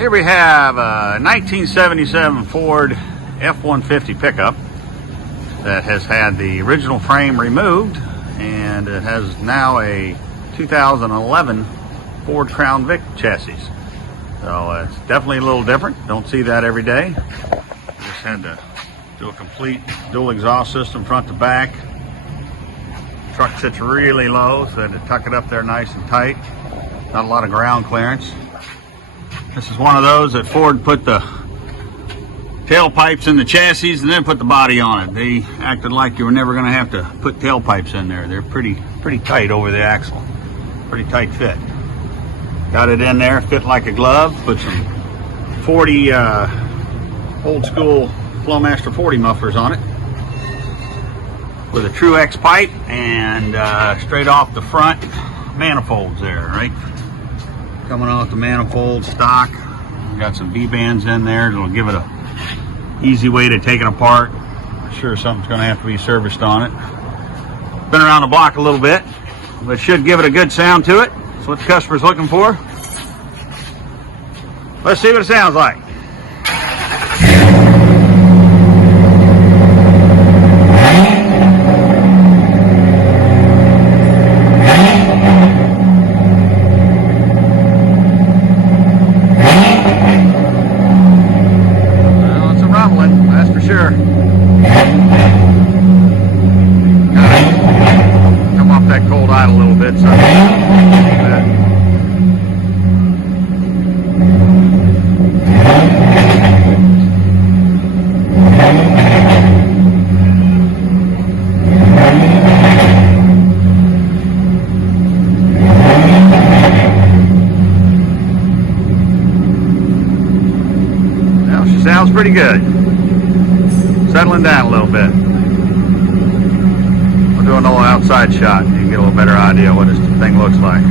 Here we have a 1977 Ford F150 pickup that has had the original frame removed, and it has now a 2011 Ford Crown Vic chassis. So it's definitely a little different. Don't see that every day. Just had to do a complete dual exhaust system front to back. Truck sits really low, so I had to tuck it up there nice and tight. Not a lot of ground clearance. This is one of those that Ford put the tailpipes in the chassis and then put the body on it. They acted like you were never going to have to put tailpipes in there. They're pretty tight over the axle. Pretty tight fit. Got it in there, fit like a glove. Put some 40 old school Flowmaster 40 mufflers on it with a true X pipe and straight off the front manifolds there, right? Coming off the manifold stock. Got some V-bands in there that'll give it a easy way to take it apart. I'm sure something's going to have to be serviced on it. Been around the block a little bit, but should give it a good sound to it. That's what the customer's looking for. Let's see what it sounds like. That's for sure. Gotta come off that cold idle a little bit. So well, she sounds pretty good. Settling down a little bit. We'll do a little outside shot. You can get a little better idea what this thing looks like.